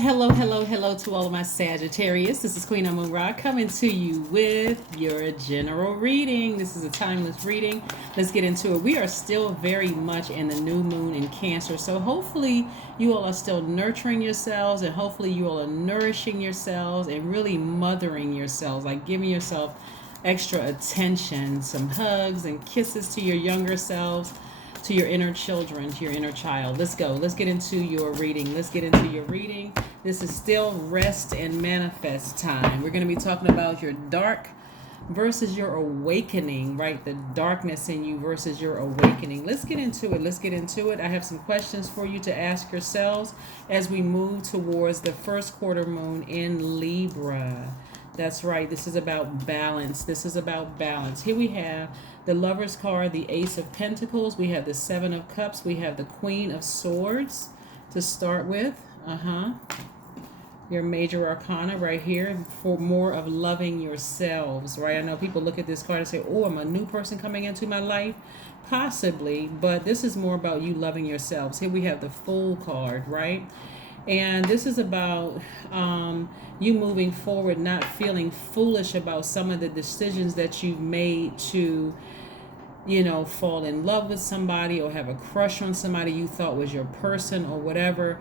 Hello to all of my Sagittarius. This is Queen Amun Ra coming to you with your general reading. This is a timeless reading. Let's get into it. We are still very much in the new moon in Cancer. So hopefully you all are still nurturing yourselves, and hopefully you all are nourishing yourselves and really mothering yourselves, like giving yourself extra attention, some hugs and kisses to your younger selves, to your inner children, to your inner child. Let's go. Let's get into your reading. This is still rest and manifest time. We're going to be talking about your dark versus your awakening, right? The darkness in you versus your awakening. Let's get into it. I have some questions for you to ask yourselves as we move towards the first quarter moon in Libra. That's right. This is about balance. Here we have the Lover's card, the Ace of Pentacles. We have the Seven of Cups. We have the Queen of Swords to start with. Your major arcana right here for more of loving yourselves, right? I know people look at this card and say, oh, I'm a new person coming into my life. Possibly, but this is more about you loving yourselves. Here we have the Fool card, right? And this is about you moving forward, not feeling foolish about some of the decisions that you've made to, fall in love with somebody or have a crush on somebody you thought was your person or whatever.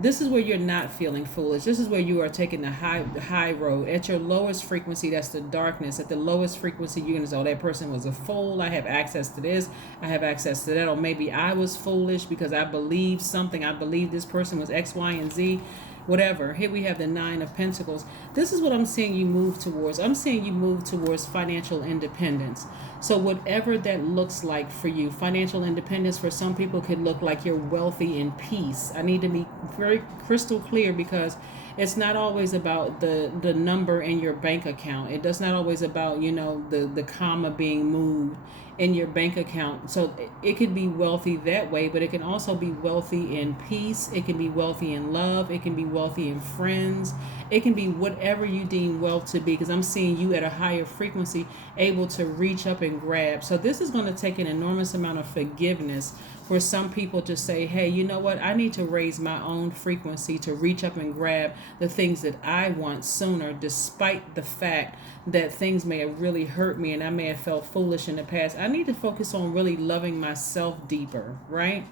This is where you're not feeling foolish. This is where you are taking the high road. At your lowest frequency, that's the darkness. At the lowest frequency, you're going to say, oh, that person was a fool. I have access to this. I have access to that. Or maybe I was foolish because I believed something. I believed this person was X, Y, and Z. Whatever. Here we have the Nine of Pentacles. This is what I'm seeing you move towards. I'm seeing you move towards financial independence. So whatever that looks like for you, financial independence for some people could look like you're wealthy in peace. I need to be very crystal clear because it's not always about the number in your bank account. It does not always about, the comma being moved in your bank account. So it could be wealthy that way, but it can also be wealthy in peace. It can be wealthy in love. It can be wealthy in friends. It can be whatever you deem wealth to be, because I'm seeing you at a higher frequency able to reach up and grab. So this is going to take an enormous amount of forgiveness for some people to say, hey, you know what? I need to raise my own frequency to reach up and grab the things that I want sooner, despite the fact that things may have really hurt me and I may have felt foolish in the past. I need to focus on really loving myself deeper, right?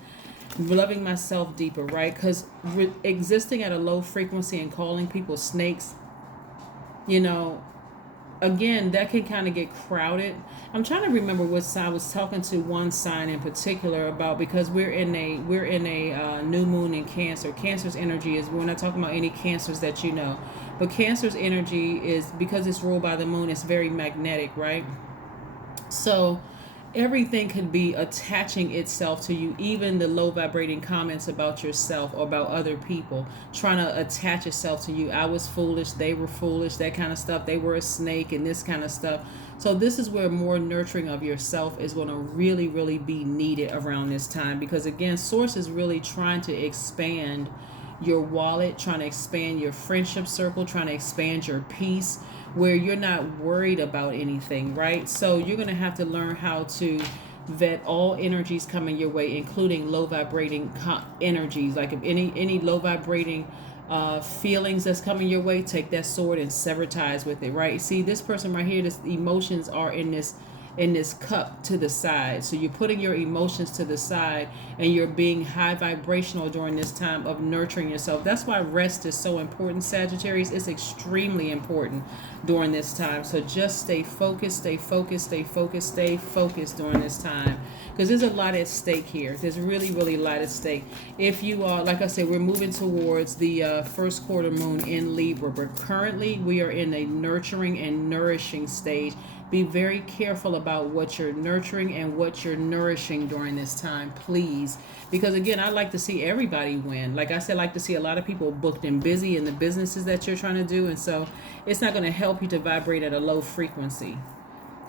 Loving myself deeper, right? Because existing at a low frequency and calling people snakes, again, that can kind of get crowded. I'm trying to remember what sign. I was talking to one sign in particular about, because we're in a new moon in Cancer. Cancer's energy is, we're not talking about any cancers that you know, but Cancer's energy is, because it's ruled by the moon, it's very magnetic, right? So everything could be attaching itself to you, even the low vibrating comments about yourself or about other people, trying to attach itself to you. I was foolish, they were foolish, that kind of stuff. They were a snake and this kind of stuff. So this is where more nurturing of yourself is going to really, really be needed around this time, because again, Source is really trying to expand your wallet, trying to expand your friendship circle, trying to expand your peace, where you're not worried about anything, right? So you're going to have to learn how to vet all energies coming your way, including low vibrating energies. Like if any low vibrating feelings that's coming your way, take that sword and sever ties with it, right? See, this person right here, this emotions are in this cup to the side. So you're putting your emotions to the side and you're being high vibrational during this time of nurturing yourself. That's why rest is so important, Sagittarius. It's extremely important during this time. So just stay focused during this time, because there's a lot at stake here. There's really, really a lot at stake. If you are, like I said, we're moving towards the first quarter moon in Libra, but currently we are in a nurturing and nourishing stage. Be very careful about what you're nurturing and what you're nourishing during this time, please. Because again, I like to see everybody win. Like I said, I like to see a lot of people booked and busy in the businesses that you're trying to do. And so it's not going to help you to vibrate at a low frequency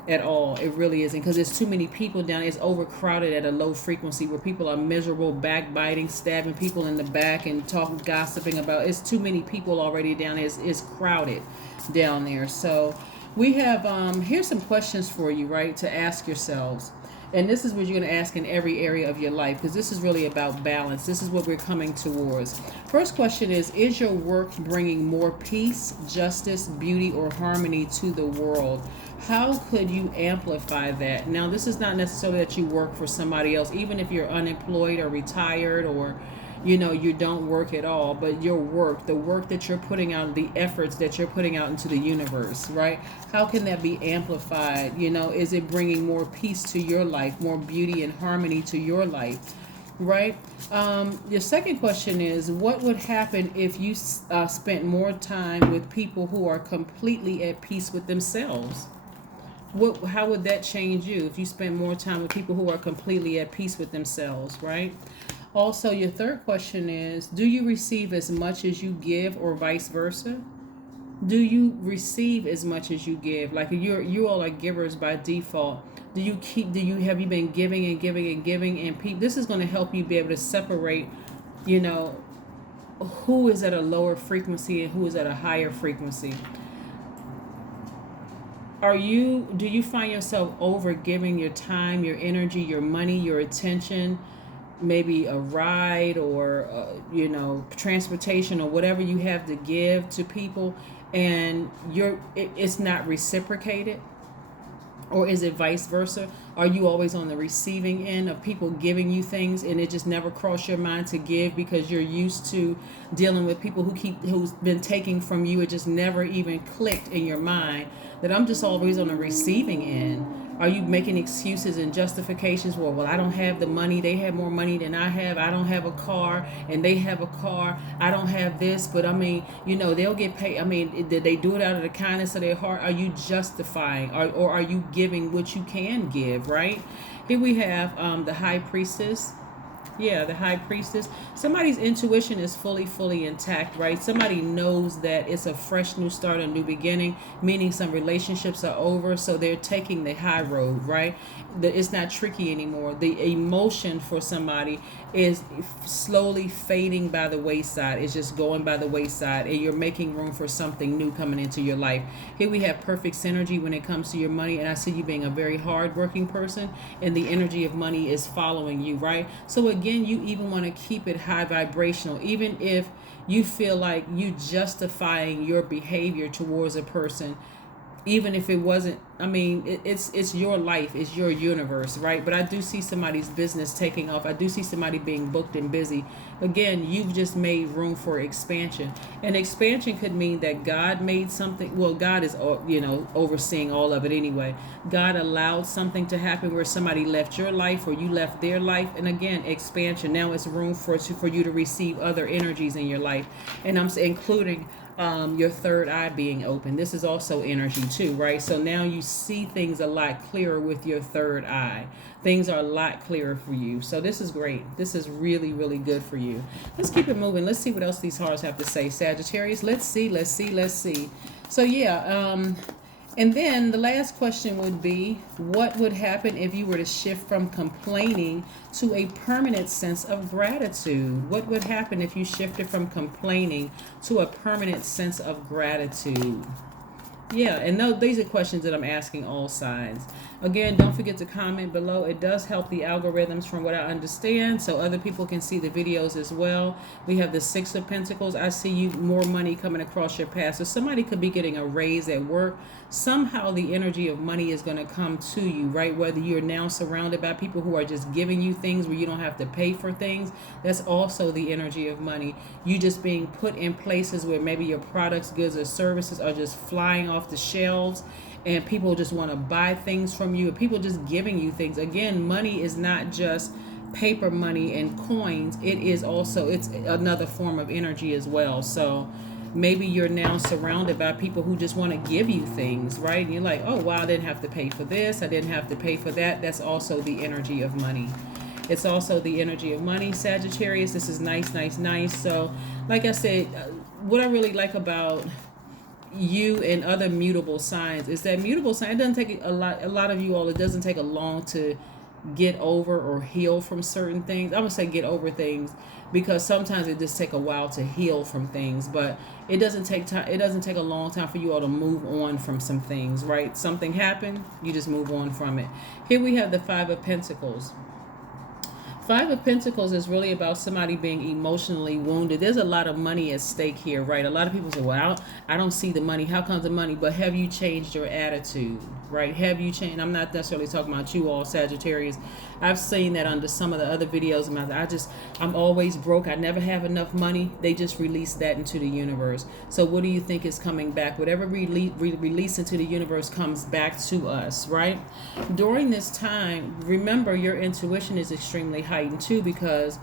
at all. It really isn't, because there's too many people down there. It's overcrowded at a low frequency where people are miserable, backbiting, stabbing people in the back and talking, gossiping about. It's too many people already down there. It's crowded down there. So we have, here's some questions for you, right, to ask yourselves. And this is what you're going to ask in every area of your life, because this is really about balance. This is what we're coming towards. First question is your work bringing more peace, justice, beauty, or harmony to the world? How could you amplify that? Now, this is not necessarily that you work for somebody else, even if you're unemployed or retired, or you don't work at all, but your work, the work that you're putting out, the efforts that you're putting out into the universe, right? How can that be amplified? Is it bringing more peace to your life, more beauty and harmony to your life, right? Your second question is, what would happen if you spent more time with people who are completely at peace with themselves? How would that change you if you spend more time with people who are completely at peace with themselves, right? Also, your third question is, do you receive as much as you give, or vice versa? Do you receive as much as you give? Like, you all are givers by default. Have you been giving and giving and giving? And this is going to help you be able to separate, who is at a lower frequency and who is at a higher frequency. Do you find yourself over giving your time, your energy, your money, your attention, maybe a ride, or transportation, or whatever you have to give to people, and it's not reciprocated? Or is it vice versa? Are you always on the receiving end of people giving you things, and it just never crossed your mind to give because you're used to dealing with people who's been taking from you? It just never even clicked in your mind that I'm just always on the receiving end. Are you making excuses and justifications? Well, I don't have the money. They have more money than I have. I don't have a car, and they have a car. I don't have this, but they'll get paid. Did they do it out of the kindness of their heart? Are you justifying, or are you giving what you can give, right? Here we have the High Priestess. Yeah, the High Priestess. Somebody's intuition is fully intact, right? Somebody knows that it's a fresh new start, a new beginning, meaning some relationships are over, so they're taking the high road, right? It's not tricky anymore. The emotion for somebody is slowly fading by the wayside. It's just going by the wayside, and you're making room for something new coming into your life. Here we have perfect synergy when it comes to your money, and I see you being a very hardworking person, and the energy of money is following you, right? So again, you even want to keep it high vibrational, even if you feel like you justifying your behavior towards a person, even if it wasn't. It's your life, it's your universe, right? But I do see somebody's business taking off. I do see somebody being booked and busy. Again, you've just made room for expansion, and expansion could mean that God made something. Well, God is overseeing all of it anyway. God allowed something to happen where somebody left your life or you left their life, and again, expansion. Now it's room for you to receive other energies in your life, and I'm including your third eye being open. This is also energy too, right? So now you see things a lot clearer with your third eye. Things are a lot clearer for you. So this is great. This is really, really good for you. Let's keep it moving. Let's see what else these hearts have to say. Sagittarius, let's see. So and then the last question would be, what would happen if you were to shift from complaining to a permanent sense of gratitude? What would happen if you shifted from complaining to a permanent sense of gratitude? Yeah, and these are questions that I'm asking all signs. Again, don't forget to comment below. It does help the algorithms from what I understand, so other people can see the videos as well. We have the Six of Pentacles. I see you more money coming across your path. So somebody could be getting a raise at work. Somehow the energy of money is going to come to you, right? Whether you're now surrounded by people who are just giving you things where you don't have to pay for things, that's also the energy of money. You just being put in places where maybe your products, goods, or services are just flying off the shelves, and people just want to buy things from you, and people just giving you things. Again, money is not just paper money and coins. It's another form of energy as well. So maybe you're now surrounded by people who just want to give you things, right? And you're like, oh wow, I didn't have to pay for this, I didn't have to pay for that. That's also the energy of money. It's also the energy of money, Sagittarius. This is nice. So like I said, what I really like about you and other mutable signs is that mutable sign, it doesn't take a lot of you all, it doesn't take a long to get over or heal from certain things. I'm gonna say get over things because sometimes it just take a while to heal from things, but it doesn't take time. It doesn't take a long time for you all to move on from some things, right? Something happened, you just move on from it. Here we have the Five of Pentacles. Five of Pentacles is really about somebody being emotionally wounded. There's a lot of money at stake here, right? A lot of people say, well, I don't see the money. How comes the money? But have you changed your attitude, right? Have you changed? I'm not necessarily talking about you all, Sagittarius. I've seen that under some of the other videos. I'm always broke. I never have enough money. They just release that into the universe. So what do you think is coming back? Whatever release into the universe comes back to us, right? During this time, remember your intuition is extremely heightened too, because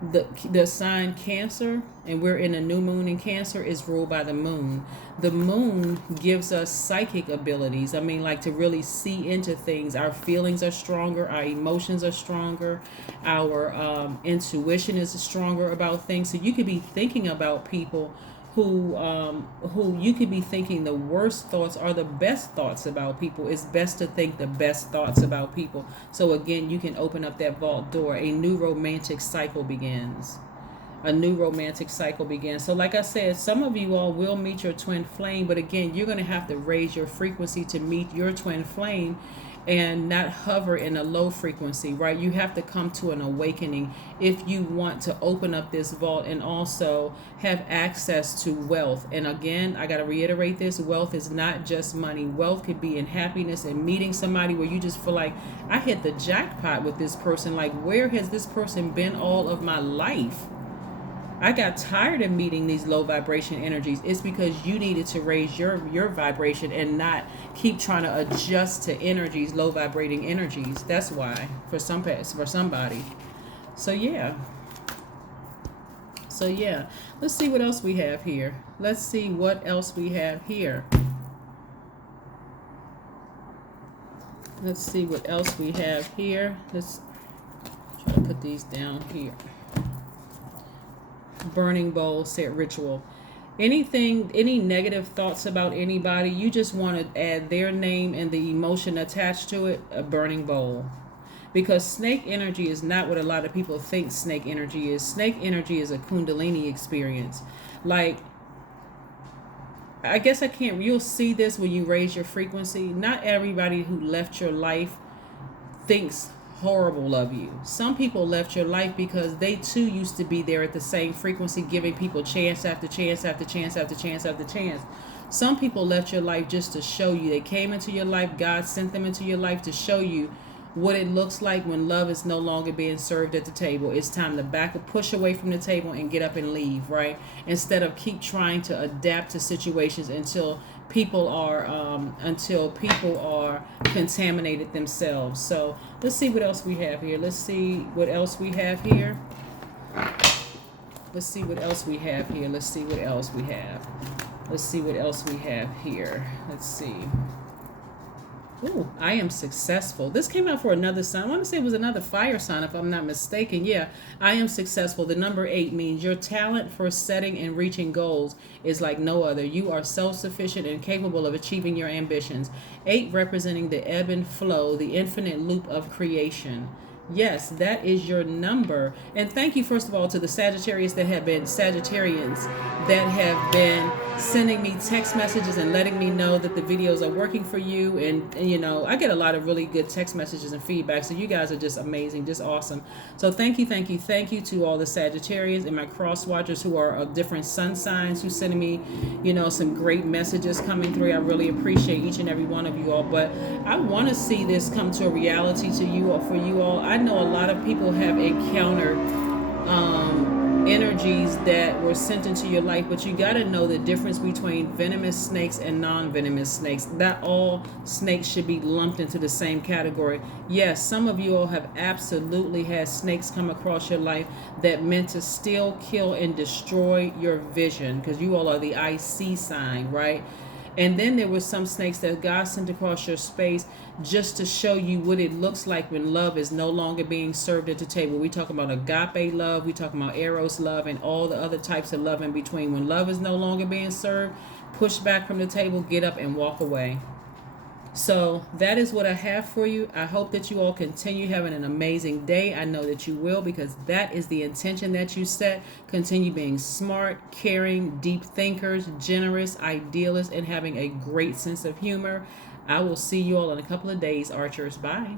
the sign Cancer, and we're in a new moon in Cancer, is ruled by the moon. The moon gives us psychic abilities. I mean, like to really see into things. Our feelings are stronger. Our emotions are stronger. Our intuition is stronger about things. So you could be thinking about people who you could be thinking the worst thoughts are the best thoughts about people. It's best to think the best thoughts about people. So again, you can open up that vault door. A new romantic cycle begins. A new romantic cycle begins. So like I said, some of you all will meet your twin flame, but again, you're going to have to raise your frequency to meet your twin flame and not hover in a low frequency, right? You have to come to an awakening if you want to open up this vault and also have access to wealth. And again, I got to reiterate this, wealth is not just money. Wealth could be in happiness and meeting somebody where you just feel like, I hit the jackpot with this person. Like, where has this person been all of my life? I got tired of meeting these low vibration energies. It's because you needed to raise your vibration and not keep trying to adjust to energies, low vibrating energies. That's why for somebody. So yeah. Let's see what else we have here. Let's see what else we have here. Let's see what else we have here. Let's try to put these down here. Burning bowl set ritual. Any negative thoughts about anybody, you just want to add their name and the emotion attached to it, a burning bowl. Because snake energy is not what a lot of people think snake energy is. Snake energy is a kundalini experience. Like, I guess you'll see this when you raise your frequency. Not everybody who left your life thinks horrible of you. Some people left your life because they too used to be there at the same frequency, giving people chance after chance after chance after chance after chance. Some people left your life just to show you. They came into your life. God sent them into your life to show you what it looks like when love is no longer being served at the table. It's time to push away from the table and get up and leave, right? Instead of keep trying to adapt to situations until people are contaminated themselves. So let's see what else we have here. Let's see what else we have here. Let's see what else we have here. Let's see what else we have. Let's see what else we have here. Let's see. Ooh, I am successful. This came out for another sign. I want to say it was another fire sign, if I'm not mistaken. Yeah, I am successful. The number 8 means your talent for setting and reaching goals is like no other. You are self-sufficient and capable of achieving your ambitions. 8 representing the ebb and flow, the infinite loop of creation. Yes, that is your number. And thank you, first of all, to the Sagittarians that have been sending me text messages and letting me know that the videos are working for you. And you know, I get a lot of really good text messages and feedback. So you guys are just amazing, just awesome. So thank you to all the Sagittarians and my cross watchers who are of different sun signs who sending me, you know, some great messages coming through. I really appreciate each and every one of you all. But I want to see this come to a reality to you all, for you all. I know a lot of people have encountered energies that were sent into your life, but you got to know the difference between venomous snakes and non-venomous snakes. Not all snakes should be lumped into the same category. Yes, some of you all have absolutely had snakes come across your life that meant to steal, kill, and destroy your vision, because you all are the IC sign, right? And then there were some snakes that God sent across your space just to show you what it looks like when love is no longer being served at the table. We talk about agape love, we talk about eros love, and all the other types of love in between. When love is no longer being served, push back from the table, get up and walk away. So that is what I have for you. I hope that you all continue having an amazing day. I know that you will, because that is the intention that you set. Continue being smart, caring, deep thinkers, generous, idealists, and having a great sense of humor. I will see you all in a couple of days, Archers. Bye.